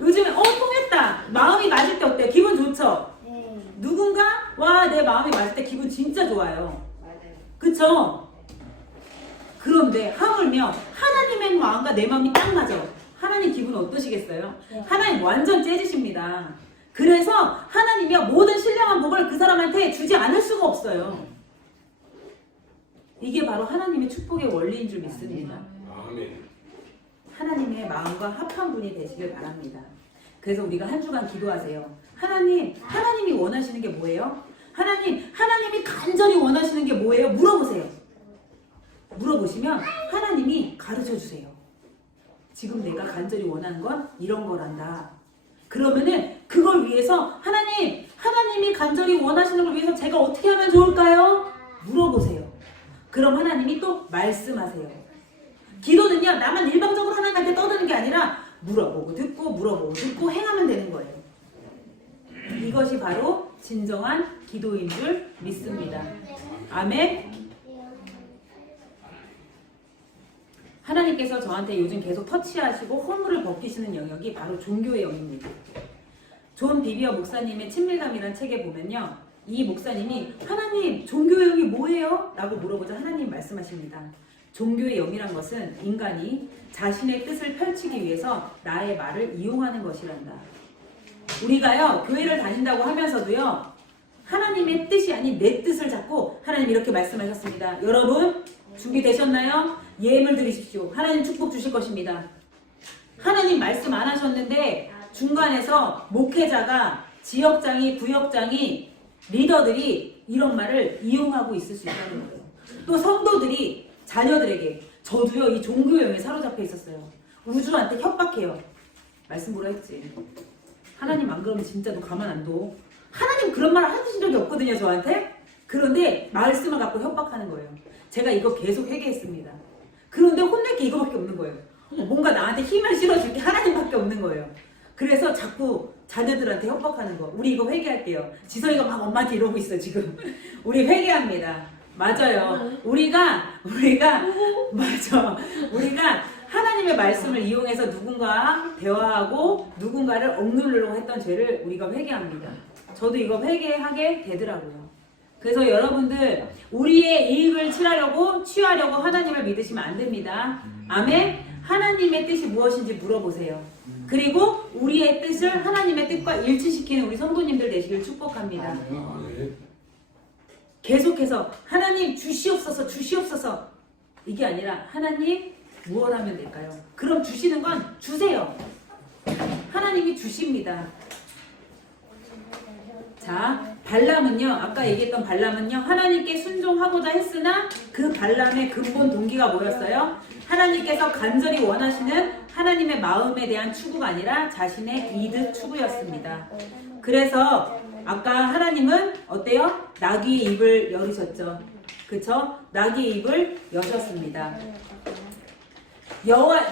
요즘엔 통했다. 마음이 맞을 때 어때요? 기분 좋죠? 누군가 내 마음이 맞을 때 기분 진짜 좋아요. 그쵸? 그런데 하물며 하나님의 마음과 내 마음이 딱 맞아. 하나님 기분 어떠시겠어요? 하나님 완전 째지십니다. 그래서 하나님이요 모든 신령한 복을 그 사람한테 주지 않을 수가 없어요. 이게 바로 하나님의 축복의 원리인 줄 믿습니다. 하나님의 마음과 합한 분이 되시길 바랍니다. 그래서 우리가 한 주간 기도하세요. 하나님이 원하시는 게 뭐예요? 하나님이 간절히 원하시는 게 뭐예요? 물어보세요. 물어보시면 하나님이 가르쳐 주세요. 지금 내가 간절히 원하는 건 이런 거란다. 그러면은 그걸 위해서 하나님이 간절히 원하시는 걸 위해서 제가 어떻게 하면 좋을까요? 물어보세요. 그럼 하나님이 또 말씀하세요. 기도는요, 나만 일방적으로 하나님한테 떠드는 게 아니라 물어보고 듣고 행하면 되는 거예요. 이것이 바로 진정한 기도인 줄 믿습니다. 아멘. 하나님께서 저한테 요즘 계속 터치하시고 허물을 벗기시는 영역이 바로 종교의 영입니다. 존 비비어 목사님의 친밀감이라는 책에 보면요, 이 목사님이 하나님, 종교의 영이 뭐예요? 라고 물어보자 하나님 말씀하십니다. 종교의 영이란 것은 인간이 자신의 뜻을 펼치기 위해서 나의 말을 이용하는 것이란다. 우리가요, 교회를 다닌다고 하면서도요, 하나님의 뜻이 아닌 내 뜻을 잡고 하나님 이렇게 말씀하셨습니다. 여러분 준비되셨나요? 예물 드리십시오. 하나님 축복 주실 것입니다. 하나님 말씀 안 하셨는데 중간에서 목회자가, 지역장이, 구역장이, 리더들이 이런 말을 이용하고 있을 수 있다는 거예요. 또 성도들이 자녀들에게, 저도요 이 종교형에 사로잡혀 있었어요. 우주한테 협박해요. 말씀 뭐라 했지? 하나님 안 그러면 진짜 너 가만 안 둬. 하나님 그런 말을 하신 적이 없거든요, 저한테. 그런데 말씀을 갖고 협박하는 거예요. 제가 이거 계속 회개했습니다. 그런데 혼낼 게 이거밖에 없는 거예요. 뭔가 나한테 힘을 실어줄 게 하나님밖에 없는 거예요. 그래서 자꾸 자녀들한테 협박하는 거. 우리 이거 회개할게요. 지성이가 막 엄마한테 이러고 있어 지금. 우리 회개합니다. 맞아요. 우리가 하나님의 말씀을 이용해서 누군가와 대화하고 누군가를 억누르려고 했던 죄를 우리가 회개합니다. 저도 이거 회개하게 되더라고요. 그래서 여러분들, 우리의 이익을 취하려고 하나님을 믿으시면 안 됩니다. 아멘. 하나님의 뜻이 무엇인지 물어보세요. 그리고 우리의 뜻을 하나님의 뜻과 일치시키는 우리 성도님들 되시길 축복합니다. 계속해서 하나님 주시옵소서 이게 아니라 하나님 무엇 하면 될까요? 그럼 주시는 건 주세요. 하나님이 주십니다. 자, 발람은요, 아까 얘기했던 발람은요, 하나님께 순종하고자 했으나 그 발람의 근본 동기가 뭐였어요? 하나님께서 간절히 원하시는 하나님의 마음에 대한 추구가 아니라 자신의 이득 추구였습니다. 그래서 아까 하나님은 어때요? 나귀의 입을 열으셨죠. 그쵸? 나귀의 입을 여셨습니다.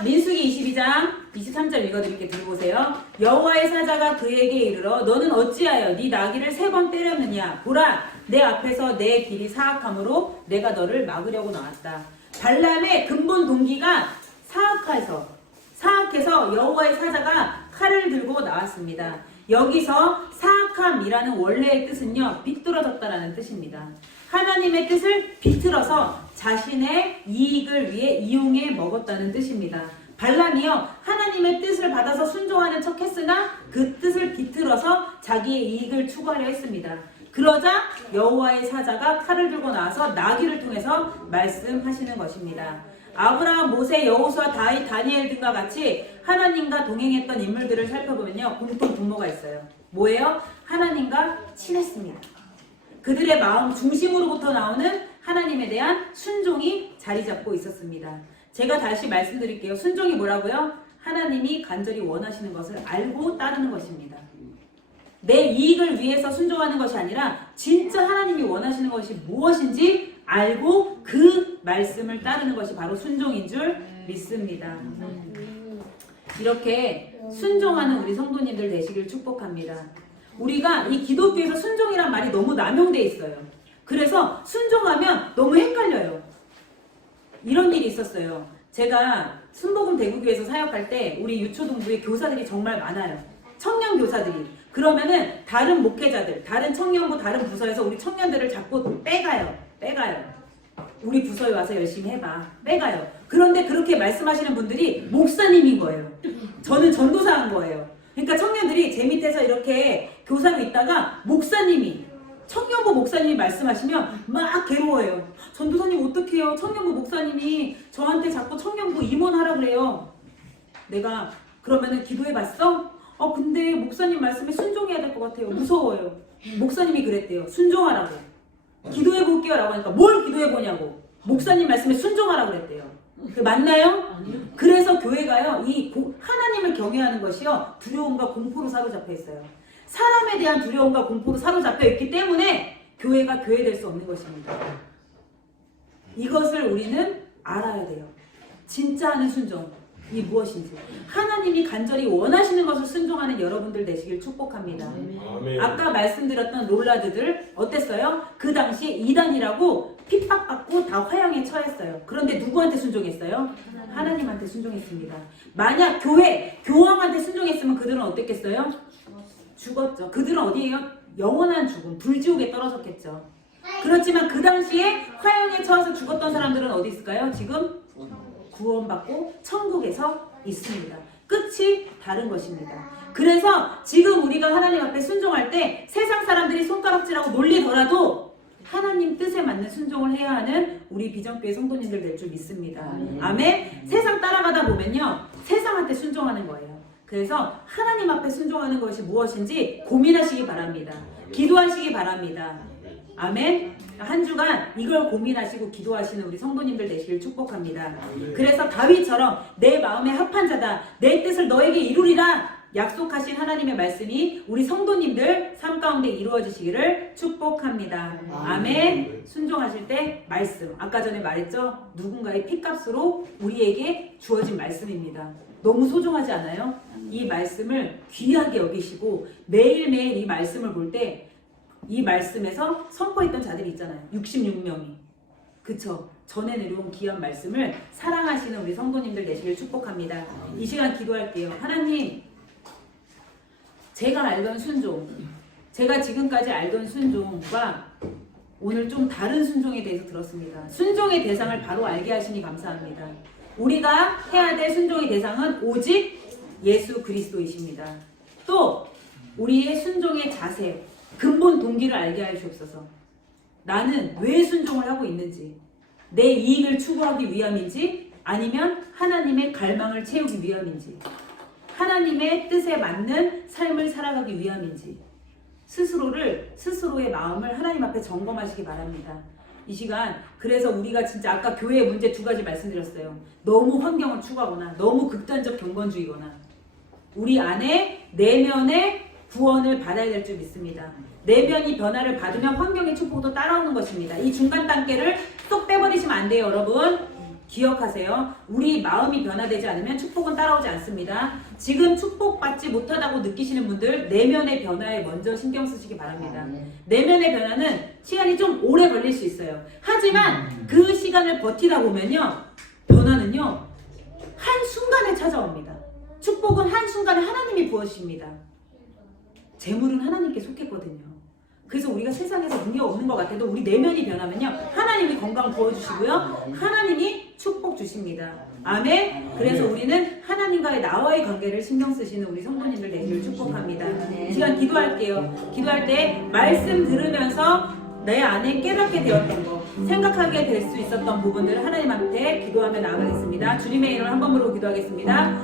민수기 22장 23절 읽어드릴게. 들어보세요. 여호와의 사자가 그에게 이르러 너는 어찌하여 네 나귀를 3번 때렸느냐? 보라, 내 앞에서 내 길이 사악함으로 내가 너를 막으려고 나왔다. 발람의 근본 동기가 사악해서 여호와의 사자가 칼을 들고 나왔습니다. 여기서 사악함이라는 원래의 뜻은요, 비뚤어졌다라는 뜻입니다. 하나님의 뜻을 비틀어서 자신의 이익을 위해 이용해 먹었다는 뜻입니다. 발람이요, 하나님의 뜻을 받아서 순종하는 척 했으나 그 뜻을 비틀어서 자기의 이익을 추구하려 했습니다. 그러자 여호와의 사자가 칼을 들고 나와서 나귀를 통해서 말씀하시는 것입니다. 아브라함, 모세, 여호수아, 다윗, 다니엘 등과 같이 하나님과 동행했던 인물들을 살펴보면요, 공통 분모가 있어요. 뭐예요? 하나님과 친했습니다. 그들의 마음 중심으로부터 나오는 하나님에 대한 순종이 자리 잡고 있었습니다. 제가 다시 말씀드릴게요. 순종이 뭐라고요? 하나님이 간절히 원하시는 것을 알고 따르는 것입니다. 내 이익을 위해서 순종하는 것이 아니라 진짜 하나님이 원하시는 것이 무엇인지 알고 그 말씀을 따르는 것이 바로 순종인 줄 믿습니다. 이렇게 순종하는 우리 성도님들 되시길 축복합니다. 우리가 이 기독교에서 순종이란 말이 너무 남용돼 있어요. 그래서 순종하면 너무 헷갈려요. 이런 일이 있었어요. 제가 순복음 대구교회에서 사역할 때 우리 유초동부에 교사들이 정말 많아요. 청년 교사들이. 그러면은 다른 목회자들, 다른 청년부, 다른 부서에서 우리 청년들을 자꾸 빼가요. 우리 부서에 와서 열심히 해봐. 빼가요. 그런데 그렇게 말씀하시는 분들이 목사님인 거예요. 저는 전도사인 거예요. 그러니까 청년들이 제 밑에서 이렇게 교사로 있다가 청년부 목사님이 말씀하시면 막 괴로워해요. 전도사님 어떡해요? 청년부 목사님이 저한테 자꾸 청년부 임원하라 그래요. 내가 그러면은 기도해봤어? 근데 목사님 말씀에 순종해야 될 것 같아요. 무서워요. 목사님이 그랬대요. 순종하라고. 기도해 볼게요 라고 하니까 뭘 기도해 보냐고. 목사님 말씀에 순종하라고 그랬대요. 그 맞나요? 그래서 교회가요, 하나님을 경외하는 것이요, 두려움과 공포로 사로잡혀 있어요. 사람에 대한 두려움과 공포로 사로잡혀 있기 때문에 교회가 교회될 수 없는 것입니다. 이것을 우리는 알아야 돼요. 진짜 하는 순종이 무엇인지. 하나님이 간절히 원하시는 것을 순종하는 여러분들 되시길 축복합니다. 아멘. 아까 말씀드렸던 롤라드들 어땠어요? 그 당시에 이단이라고 핍박받고 다 화형에 처했어요. 그런데 누구한테 순종했어요? 하나님한테 순종했습니다. 만약 교황한테 순종했으면 그들은 어땠겠어요? 죽었죠. 그들은 어디에요? 영원한 죽음, 불지옥에 떨어졌겠죠. 그렇지만 그 당시에 화형에 처해서 죽었던 사람들은 어디 있을까요? 지금 구원받고 천국에서 있습니다. 끝이 다른 것입니다. 그래서 지금 우리가 하나님 앞에 순종할 때 세상 사람들이 손가락질하고 놀리더라도 하나님 뜻에 맞는 순종을 해야 하는 우리 비전교회 성도님들 될 줄 믿습니다. 아멘. 세상 따라가다 보면요, 세상한테 순종하는 거예요. 그래서 하나님 앞에 순종하는 것이 무엇인지 고민하시기 바랍니다. 기도하시기 바랍니다. 아멘. 한 주간 이걸 고민하시고 기도하시는 우리 성도님들 되시길 축복합니다. 그래서 다윗처럼 내 마음에 합한 자다, 내 뜻을 너에게 이루리라 약속하신 하나님의 말씀이 우리 성도님들 삶 가운데 이루어지시기를 축복합니다. 아멘. 순종하실 때 말씀, 아까 전에 말했죠? 누군가의 피값으로 우리에게 주어진 말씀입니다. 너무 소중하지 않아요? 이 말씀을 귀하게 여기시고 매일매일 이 말씀을 볼 때 이 말씀에서 선포했던 자들이 있잖아요. 66명이. 그쵸? 전해 내려온 귀한 말씀을 사랑하시는 우리 성도님들 되시길 축복합니다. 이 시간 기도할게요. 하나님, 제가 알던 순종, 제가 지금까지 알던 순종과 오늘 좀 다른 순종에 대해서 들었습니다. 순종의 대상을 바로 알게 하시니 감사합니다. 우리가 해야 될 순종의 대상은 오직 예수 그리스도이십니다. 또 우리의 순종의 자세, 근본 동기를 알게 하시옵소서. 나는 왜 순종을 하고 있는지, 내 이익을 추구하기 위함인지, 아니면 하나님의 갈망을 채우기 위함인지, 하나님의 뜻에 맞는 삶을 살아가기 위함인지, 스스로의 마음을 하나님 앞에 점검하시기 바랍니다. 이 시간, 그래서 우리가 진짜 아까 교회의 문제 2가지 말씀드렸어요. 너무 환경을 추구하거나 너무 극단적 경건주의거나 우리 안에 내면의 구원을 받아야 될 줄 믿습니다. 내면이 변화를 받으면 환경의 축복도 따라오는 것입니다. 이 중간 단계를 쏙 빼버리시면 안 돼요, 여러분. 기억하세요. 우리 마음이 변화되지 않으면 축복은 따라오지 않습니다. 지금 축복받지 못하다고 느끼시는 분들, 내면의 변화에 먼저 신경 쓰시기 바랍니다. 내면의 변화는 시간이 좀 오래 걸릴 수 있어요. 하지만 그 시간을 버티다 보면요, 변화는요, 한순간에 찾아옵니다. 축복은 한순간에 하나님이 부어주십니다. 재물은 하나님께 속했거든요. 그래서 우리가 세상에서 문제가 없는 것 같아도 우리 내면이 변하면요, 하나님이 건강 부어주시고요, 하나님이 축복 주십니다. 아멘. 그래서 우리는 하나님과의 나와의 관계를 신경 쓰시는 우리 성도님들 되기를 축복합니다. 이 시간 기도할게요. 기도할 때 말씀 들으면서 내 안에 깨닫게 되었던 거, 생각하게 될 수 있었던 부분들을 하나님한테 기도하며 나아가겠습니다. 주님의 이름을 한 번 부르고 기도하겠습니다.